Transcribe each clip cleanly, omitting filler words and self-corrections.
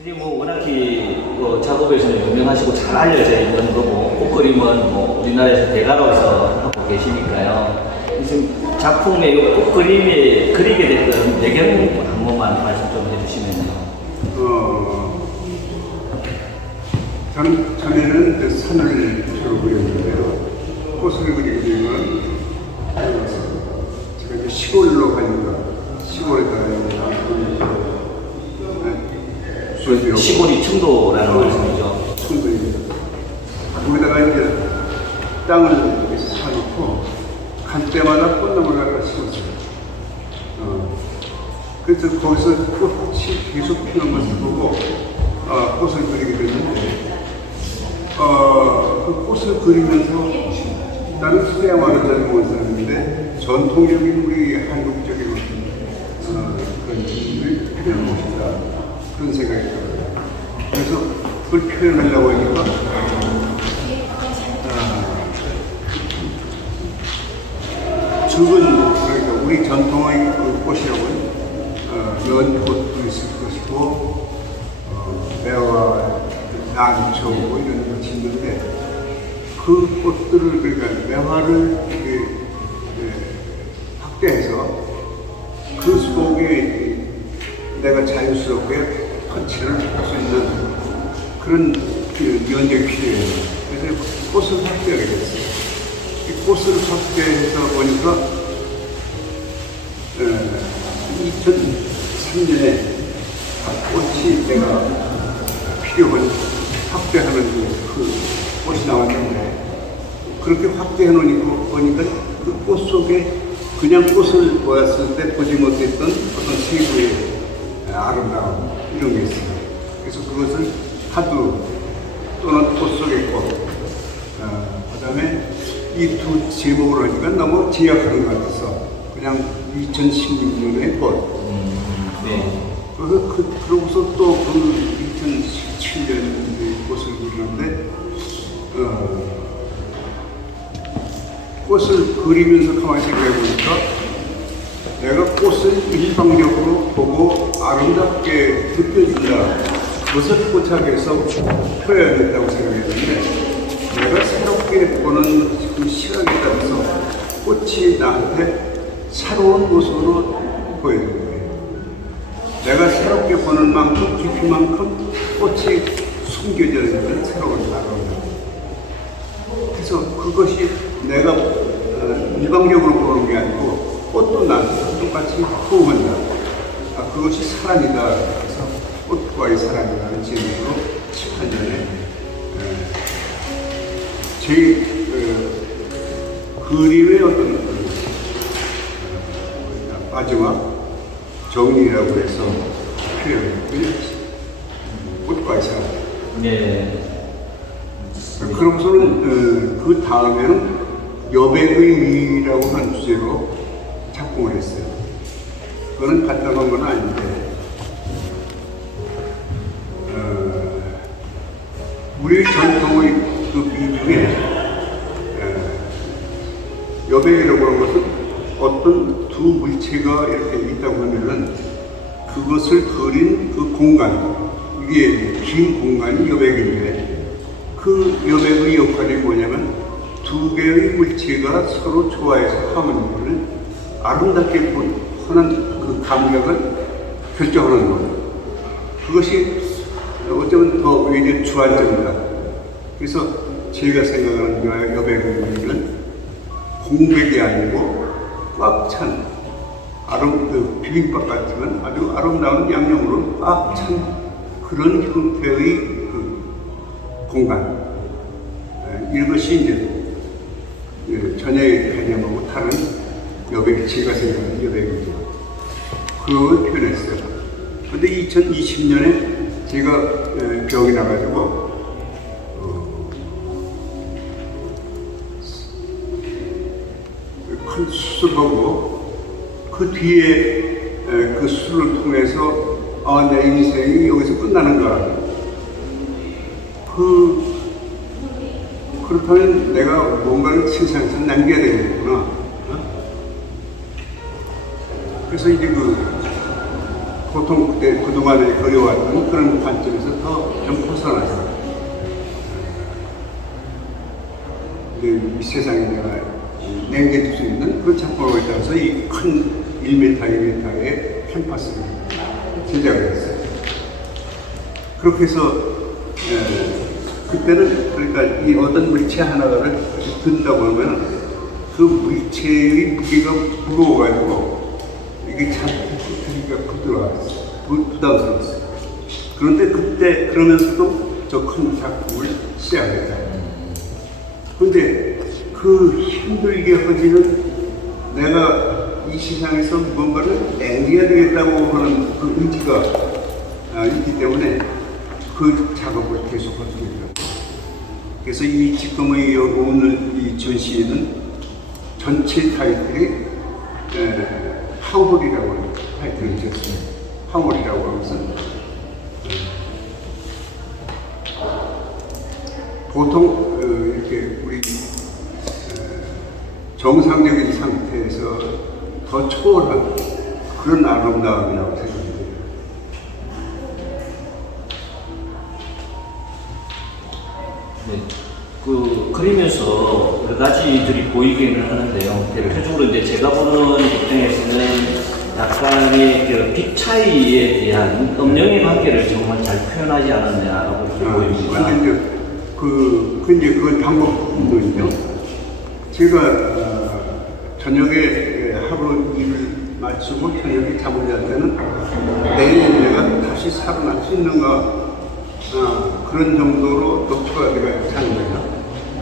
이제 뭐 워낙에 작업에서는 유명하시고 잘 알려져 있는 거고 꽃 그림은 뭐 우리나라에서 대가로서 하고 계시니까요. 지금 작품의 꽃 그림에 그리게 됐던 배경 한 번만 말씀 좀 해주시면요. 저는 전에는 그 산을 주로 그렸는데요. 꽃을 그리게 되면 제가 이제 시골로 가니까 시골에다가 시골이 청도라는 말씀이죠. 청도입니다. 거기다가 이제 땅을 이렇게 사놓고 갈 때마다 꽃나무를 하나 심었어요. 그래서 거기서 꽃이 계속 피는 것을 보고 꽃을 그리게 됐는데 그 꽃을 그리면서 나는 서양화를 잘 보는 사람인데 전통적인 우리 한국적인 그런 일을 표현하고 싶다 그런 생각이 들어요. 그래서 그걸 표현하려고 하니까 죽은 그러니까 우리 전통의 그 꽃이라고는 연꽃도 있을 것이고 매화, 난초 뭐 이런 것이 있는데 그 꽃들을 그러니까 매화를 이렇게 확대해서 그 속에 내가 자연스럽게 터치를 할 수 있는 그런 연적이 필요해요. 그래서 꽃을 확대하게 됐어요. 이 꽃을 확대해서 보니까 2003년에 꽃이 내가 필요한 확대하는 그 꽃이 나왔는데 그렇게 확대해 놓으니까 그 꽃 속에 그냥 꽃을 보았을 때 보지 못했던 어떤 세부의 아름다움 이런 게 있어요. 그래서 그것을 하두 또는 꽃 속의 꽃 그 다음에 이 두 제목을 하니까 너무 제약하는 것 같아서 그냥 2016년의 꽃 네. 그러고서 또 그 2017년의 꽃을 그리는데 꽃을 그리면서 가만히 생각해 보니까 내가 꽃을 일방적으로 보고 아름답게 느껴진다 그것을 포착해서 표현했다고 생각했는데 내가 새롭게 보는 그 시각에 따라서 꽃이 나한테 새로운 모습으로 보여주는 거예요. 내가 새롭게 보는 만큼 깊이만큼 꽃이 숨겨져 있는 새로운 아름다움. 그래서 그것이 내가 일방적으로 보는 게 아니고 꽃도 나한테 똑같이 호응한다. 그것이 사랑이다. 그래서 꽃과의 사랑이라는 제목으로 18년에 제 그림의 어떤 마지막 정리라고 해서 표현했고요. 꽃과의 사랑. 네. 그러고서는 그 다음에는 여백의 미라고 하는 주제로 작품을 했어요. 그거는 간단한 건 아닌데 우리 전통의 그 미 중에 여백이라고 하는 것은 어떤 두 물체가 이렇게 있다고 하면은 그것을 그린 그 공간 이게 긴 공간이 여백인데 그 여백의 역할이 뭐냐면 두 개의 물체가 서로 좋아해서 하모니를 아름답게 보는 그 감각을 결정하는 거예요. 그것이 어쩌면 더 오히려 주안점이다. 그래서 제가 생각하는 여백은 공백이 아니고 꽉 찬 그 비빔밥 같으면 아주 아름다운 양념으로 꽉 찬 그런 형태의 그 공간. 이것이 이제 전의 개념하고 다른 여백, 제가 생각하는 여백이죠. 그걸 표현했어요. 그런데 2020년에 제가 병이 나가지고 큰 수술하고 그 뒤에 그 수술을 통해서 내 인생이 여기서 끝나는가. 그렇다면 내가 뭔가를 세상에서 남겨야 되겠구나. 그래서 이제 보통 그때 그동안에 그려왔던 그런 관점에서 더 좀 벗어나서 이 세상에 내가 내게 수 있는 그런 작품을 따라서 이 큰 1m, 2m의 캔버스를 제작을 했어요. 그렇게 해서 그때는 그러니까 이 어떤 물체 하나를 든다고 하면 그 물체의 무게가 무거워가지고 이게 참 그러니까 부담스러웠어요. 그런데 그때 그러면서도 저 큰 작품을 시작했다. 그런데 그 힘들게 허지는 내가 이 세상에서 뭔가를 앵겨야 되겠다고 하는 그 의지가 있기 때문에 그 작업을 계속 하게 되더라고요. 그래서 이 지금의 오늘 이 전시회는 전체 타이틀이 황홀이라고 하는 타이틀을 지었습니다. 황홀이라고 하면서 보통 이렇게 우리 정상적인 상태에서 더 초월한 그런 아름다움이라고 생각합니다. 네, 그 그리면서 여러 가지들이 보이기는 하는데요. 대표적으로 이제 제가 보는 입장에서는 약간의 그 빛 차이에 대한 음영의 관계를 정말 잘 표현하지 않았냐라고 보입니다. 근데 이제 그건 방법론이죠. 제가 저녁에 하루 일을 마치고 저녁에 잠을 잘 때는 내일 내가 다시 살아날 수 있는가 그런 정도로 녹초가 돼가 자는 거예요.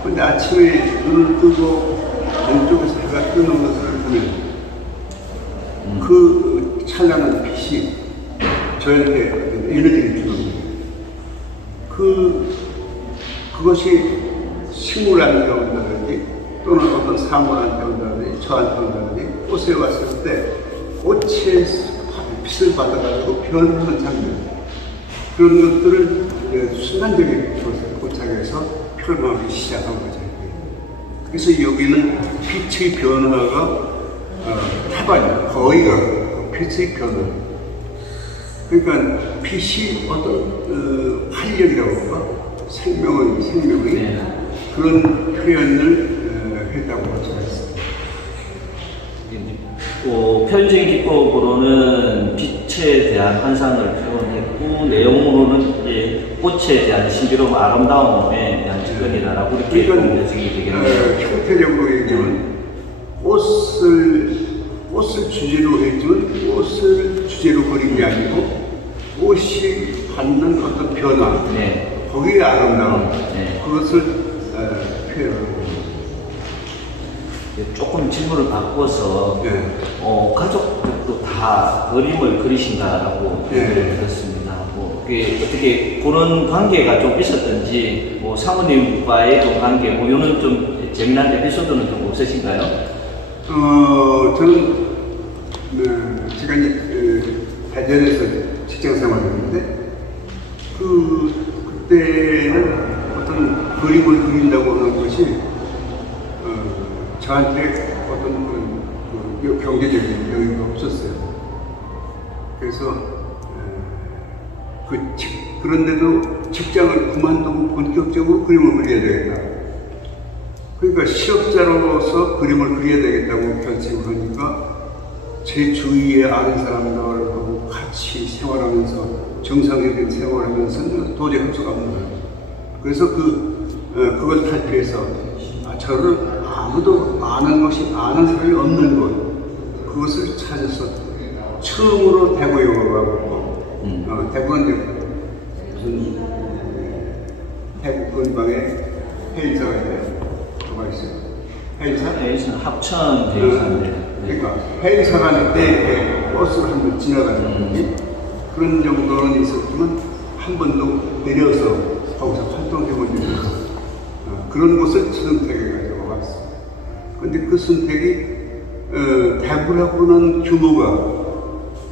근데 아침에 눈을 뜨고 왼쪽에서 해가 뜨는 것을 보면 그 찬란한 빛이 저한테 에너지를 주는 거예요. 그것이 식물한테 온다든지 또는 어떤 사물한테 온다든지 저한테 온다든지 꽃에 왔을 때 꽃의 빛을 받아가지고 변하는 장면 그런 것들을 순간적인 고착에서 표현하기 시작한 거죠. 그래서 여기는 빛의 변화가 타반이에요. 거의가 빛의 변화. 그러니까 빛이 어떤 활력이라고 할까? 생명의 네. 그런 표현을 했다고 저는 했습니다. 표현적인 기법으로는 빛에 대한 환상을 표현했고 내용으로는 이제 꽃에 대한 신비로운 아름다움에 대한 접근이다라고 이렇게 해석이 되겠네요. 형태적으로 얘기하면 꽃을 주제로 했지만 꽃을 주제로 그린 게 아니고 꽃이 받는 어떤 변화 네. 거기에 아름다움 네. 그것을 표현하는 조금 질문을 바꿔서 가족들도 다 그림을 그리신다라고 얘기를 들었습니다. 그게 어떻게 그런 관계가 좀 있었던지 사모님과의 좀 관계 이런 좀 재미난 에피소드는 좀 없으신가요? 저는 제가 이제 대전에서 직장 생활했는데 그때는 어떤 그림을 그린다고 하는 것이 저한테 어떤 경제적인 여유가 없었어요. 그래서 그런데도 직장을 그만두고 본격적으로 그림을 그려야 되겠다. 그러니까 실업자로서 그림을 그려야 되겠다고 결심을 하니까 제 주위에 아는 사람들하고 같이 생활하면서 정상적인 생활하면서 도저히 할 수가 없는 거예요. 그래서 그걸 탈피해서 저를 아무도 아는 사람이 없는 곳 그것을 찾아서 처음으로 대구에 와가지고 대구는 무슨 대구 근방에 해인사가 있어요. 뭐가 있어요? 해인사? 해인사 합천 해인사인데. 그러니까 해인사 가는 때 버스를 한 번 지나가는 거지 그런 정도는 있었지만 한 번도 내려서 거기서 활동해본 적이 없어요. 그런 곳을 선택해가지고 왔어요. 근데 그 선택이 대구라고는 규모가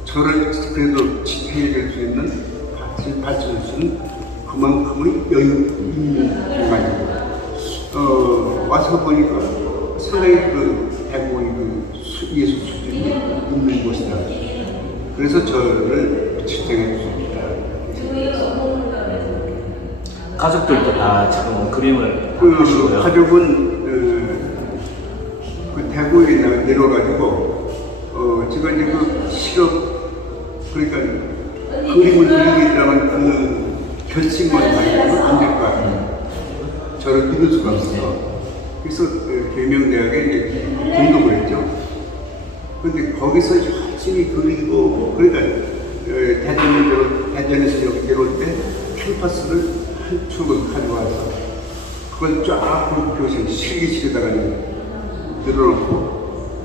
저를 그래도 지탱해줄 수 있는 받쳐줄 수 있는 그만큼의 여유 있는 공간이고 와서 보니까 상당히 대구의 예술 수준이 있는 곳이다. 그래서 저를 지탱해 줍니다. 가족들도 다 지금 그림을 그 하시고요. 가족은 그 대구에 내려가지고 제가 이제 그 실업 그러니까 그림을 그리기라는 그 결심만 가지고는 안 될 거 아니에요. 저를 믿을 수가 없어서 그래서 계명대학에 이제 등록을 했죠. 근데 거기서 열심히 그리고 그러니까 대전에서 여기 내려올 때 캠퍼스를 한 축을 가져와서 그걸 쫙 교실 실기실에다가 늘어놓고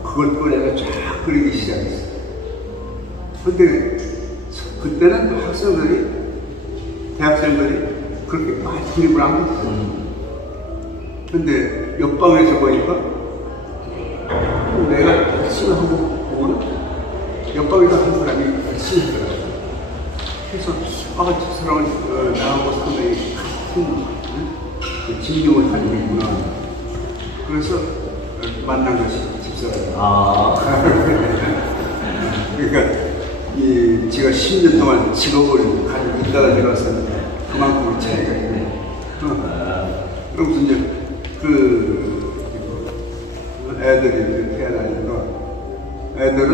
그걸 꺼내서 쫙 그리기 시작했어요. 근데 그때는 또 학생들이 대학생들이 그렇게 많이 그림을 안 그렸어요. 근데 옆방에서 보니까 내가 열심히 하고 보고는 옆방에서 한 사람이 열심히 하더라고요. 그래서 저 사람은 나하고 상당히 같은 진경을 가지고 있구나. 그래서 만난 것이 집사람이에요. 그러니까 제가 10년 동안 직업을 가지고 있다가 들어서 그만큼의 차이가 있네요. 그러면서 이제 애들이 태어나니까 애들은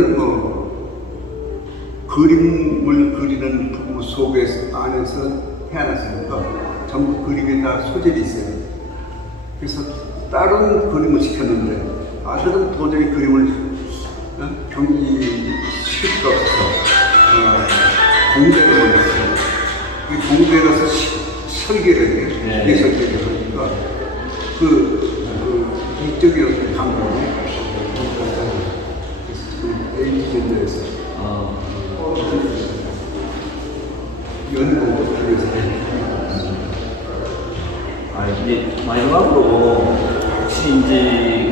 그림을 그리는 부부 속에서 안에서 태어났으니까 전부 그림에 다 소질이 있어요. 그래서 딸은 그림을 시켰는데 아들은 도저히 그림을 시킬 수가 없어서 공대를 보냈어요. 공대에 가서 설계를 해요. 예설계를 하니까 이쪽에 감독이 그래서 지금 AB전자에서 연구를 위해서 이제 마지막으로 혹시 이제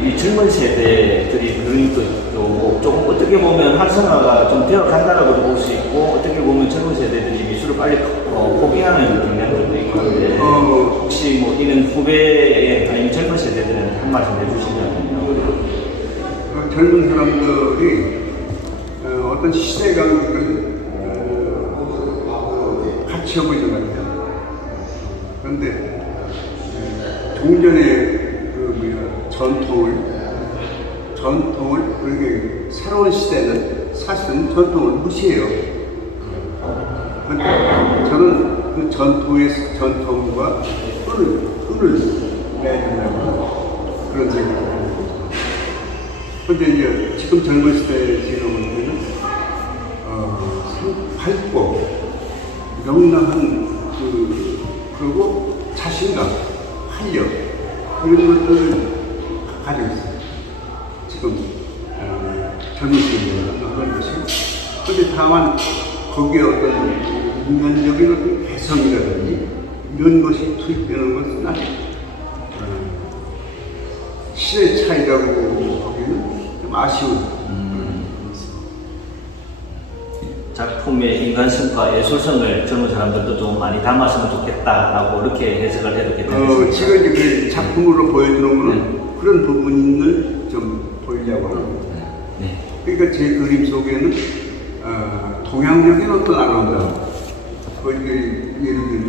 이 젊은 세대들이 그림도 조금 어떻게 보면 활성화가 좀 되어 간다라고 볼 수 있고 어떻게 보면 젊은 세대들이 미술을 빨리 포기하는 경향들도 있고 한데 혹시 뭐 이런 후배의 아니면 젊은 세대들한테 한 말씀 해주신다면요. 젊은 사람들이 어떤 시대관계를 같이 하고 있는 것 같아요. 그런데 종전의 전통을 그렇게 새로운 시대는 사실은 전통을 무시해요. 그런데 저는 그 전통과 끈을 내야 된다고 그런 생각을 합니다. 그런데 이제 지금 젊은 시대에 제가 볼 때는 밝고 명랑한 그리고 자신감, 활력 이런 것들을 가지고 있어요. 지금 젊은 시대에 그런 것이. 그런데 다만 거기에 어떤 인간적인 어떤 개성이라든지 이런 것이 투입되는 것은 아직 시대 차이라고 보기에는 좀 아쉬운. 작품의 인간성과 예술성을 젊은 사람들도 좀 많이 담았으면 좋겠다라고 이렇게 해석을 해도 괜찮겠습니까? 지금 이제 그 작품으로 보여주는 거는 그런 부분을 좀 보이려고 합니다. 그러니까 제 그림 속에는 동양적인 어떤 아름다움, 예를 들면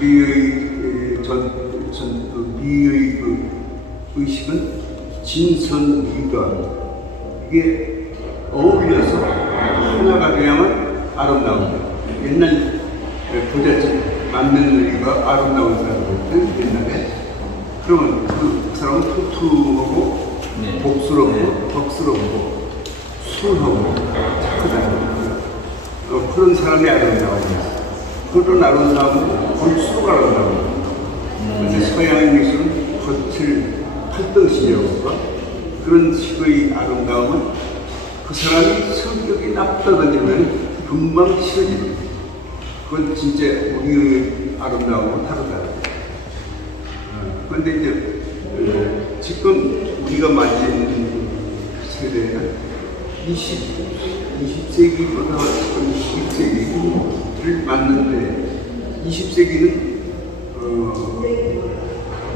미의 의식은 진선미가 이게 어울려서 하나가 되야만 아름다운. 옛날 부잣집 만면의가 아름다운 사람들 옛날에 그러면 그 사람은 투투하고 복스럽고 덕스럽고 순하고 착하다는 그런 사람이 아름다운. 그런 아름다움은 볼수록 아름다운. 그런데 서양의 미술은 겉을 팔듯이려고 그런 식의 아름다움은 그 사람이 성격이 나쁘다든지는 금방 싫어집니다. 그건 진짜 우리의 아름다움은 다르다. 그런데 이제 지금 우리가 맞은 세대는 20세기보다 21세기를 맞는데 20세기는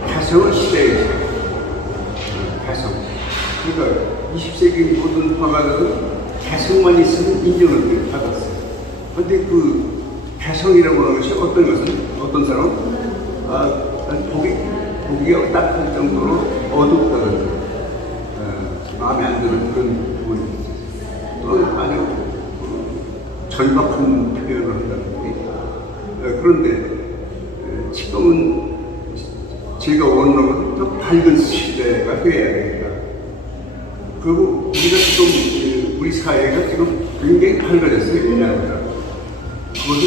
개성의 시대예요. 개성. 그러니까 20세기 모든 화가들은 개성만 있으면 인정을 받았어요. 근데 그 개성이라고 하는 것이 어떤 것은 어떤 사람은 보기가 딱할 정도로 어둡다든지 마음에 안 드는 그런 부분이 있어요. 또 아주 절박한 표현을 한다든지 그런데 지금은 제가 원하는 더 밝은 시대가 되어야 됩니다. 그리고 우리가 지금 우리 사회가 지금 굉장히 밝아졌어요. 옛날보다. 그것은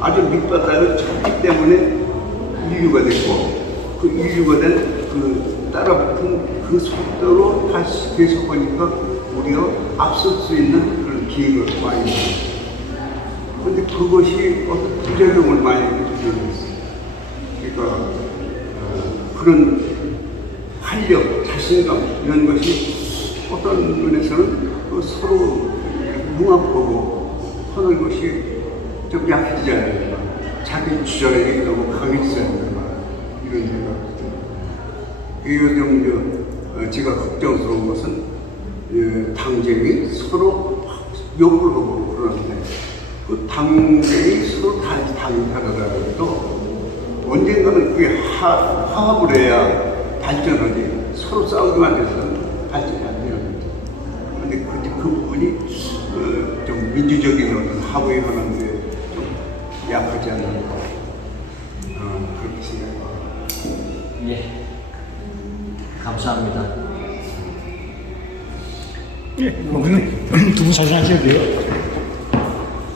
아주 밑바닥을 쳤기 때문에 인류가 됐고 그 인류가 된 그 따라붙은 그 속도로 다시 계속 보니까 우리가 앞설 수 있는 그런 기회가 많이 있어요. 그런데 그것이 어떤 부작용을 많이 가져오겠어요. 그러니까 그런 활력, 자신감 이런 것이 어떤 면에서는 서로 융합하고 하는 것이 좀 약해지지 않을까. 자기 주장이 너무 강해지지 않을까. 이런 생각이 듭니다. 요즘 제가 걱정스러운 것은 당쟁이 서로 욕을 하고 그러는데 그 당쟁이 서로 당이 다르더라도 언젠가는 그게 화합을 해야 발전하지 서로 싸우기만 해서는 발전이 안 되는 거죠. 그런데 그 부분이 좀 민주적인 어떤 합의에 하는 데 좀 약하지 않나 그렇게 생각합니다. 예. 감사합니다. 예, 두 분 사진 하셔도 돼요.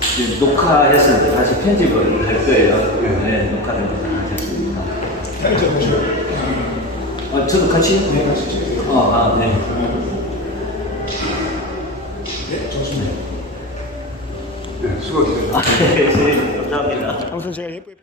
이제 녹화해서 이제 다시 편집을 할 거예요. 네. 네, 녹화를 하셨습니다. 자, 이제 보시죠. 저도 같이? 네, 같이 찍으세요. 네. 네, 좋습니다. 네, 수고하셨습니다. 네, 감사합니다. 아무튼 제가 예쁘게